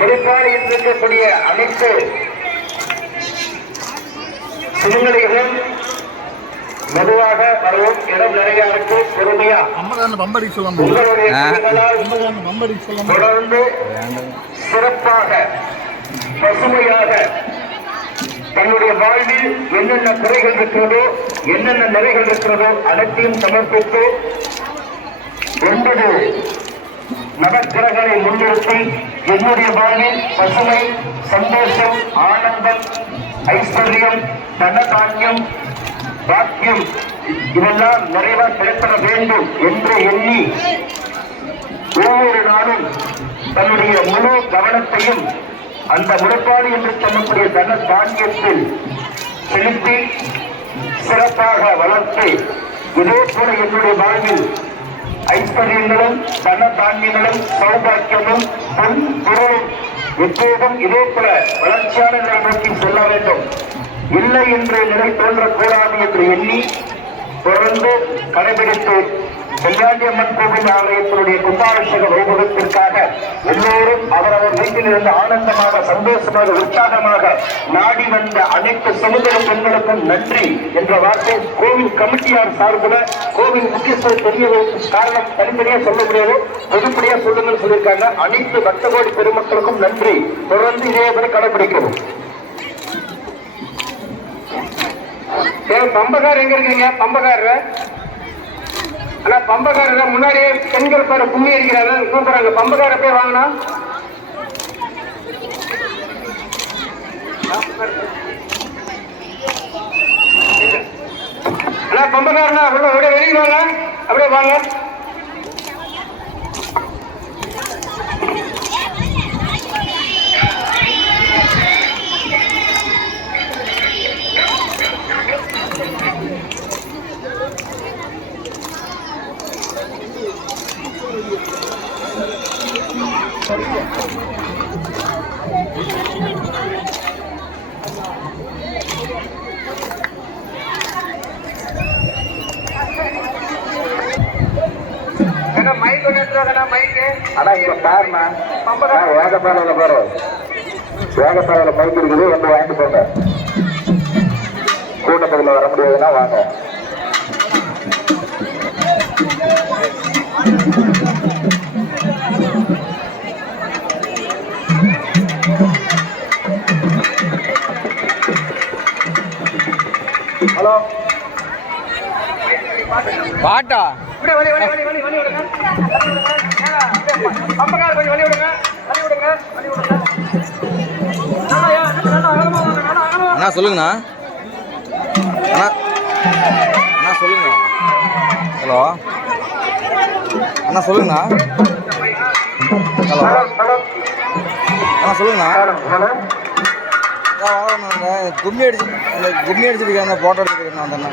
முறைப்பாடு இருக்கக்கூடிய அனைத்து சிறுங்களைகளும் மெதுவாக வரவும். இடம் நிறைய இருக்கு. பொறுமையா தொடர்ந்து சிறப்பாக பசுமையாக தன்னுடைய வாழ்வில் என்னென்ன குறைகள் இருக்கிறதோ, என்னென்ன நிறைகள் இருக்கிறதோ அனைத்தையும் சமர்ப்பித்து 9 நவக்கிரகங்களை முன்னிறுத்தி என்னுடைய வாழ்வில் பசுமை, சந்தோஷம், ஆனந்தம், ஐஸ்வர்யம், தனதான்யம், பாக்கியம் இதெல்லாம் நிறைவாக கிடைப்பட வேண்டும் என்று எண்ணி ஒவ்வொரு நாளும் தன்னுடைய முழு கவனத்தையும் அந்த முறைப்பாடு என்று சொல்லக்கூடிய தன தானியத்தில் செலுத்தி சிறப்பாக வளர்த்து இதே போல என்னுடைய வாழ்வில் ஐஸ்வர்யங்களும் தன தானியங்களும் சௌபாக்கியமும் பொன் பொருளும் எப்போதும் இதே போல வளர்ச்சியான நிலை நோக்கி செல்ல வேண்டும். இல்லை என்று நிலை தோன்றக்கூடாது என்று எண்ணி தொடர்ந்து கடைபிடித்து செல்லாண்டி அம்மன் கோவில் ஆலயத்தினுடைய கும்பாபிஷேக வைபவத்திற்காக எல்லோரும் அவரவர் வீட்டில் இருந்து ஆனந்தமாக, சந்தோஷமாக, உற்சாகமாக நாடி வந்த அனைத்து சமுதாய பெண்களுக்கும் நன்றி என்ற வார்த்தை கோவில் கமிட்டியார் சார்பில் கோவில் முக்கியஸ்தர் தெரிய வைக்கும் காரணம் தனித்தனியா சொல்ல முடியாது, பொதுப்படியா சொல்லுங்கன்னு சொல்லியிருக்காங்க. அனைத்து பக்தகோடி பெருமக்களுக்கும் நன்றி. தொடர்ந்து இதேபடி கடைபிடிக்கிறோம். பம்பகார் எங்க இருக்கீங்க? பம்பகாரர் ஆனா பம்பகாரர் முன்னாடியே பெண்கள் பேர கும்மி அடிக்கிறாங்க, கூப்பிடுறாங்க. பம்பகார போய் வாங்கினா ஆனா பம்பகாரனா அப்படியே வெளியே வாங்க, அப்படியே வாங்க. ஆனா இங்க பாருண்ணா, வேகப்பாறையில பாரு, வேகப்பாறையில மைக் இருக்குது, வந்து வாங்கிட்டு போங்க. கூட்டத்தில் வர முடியாதுன்னா வாங்க. ஹலோ பாட்டா அண்ணா சொல்லுங்கண்ணா. அண்ணா அண்ணா சொல்லுங்க. ஹலோ அண்ணா சொல்லுங்கண்ணா. ஹலோ அண்ணா சொல்லுங்கண்ணா. கும்மி அடிச்சுட்டு இருக்காங்க, போட்டோ எடுத்துருக்கேன் அந்த அண்ணா.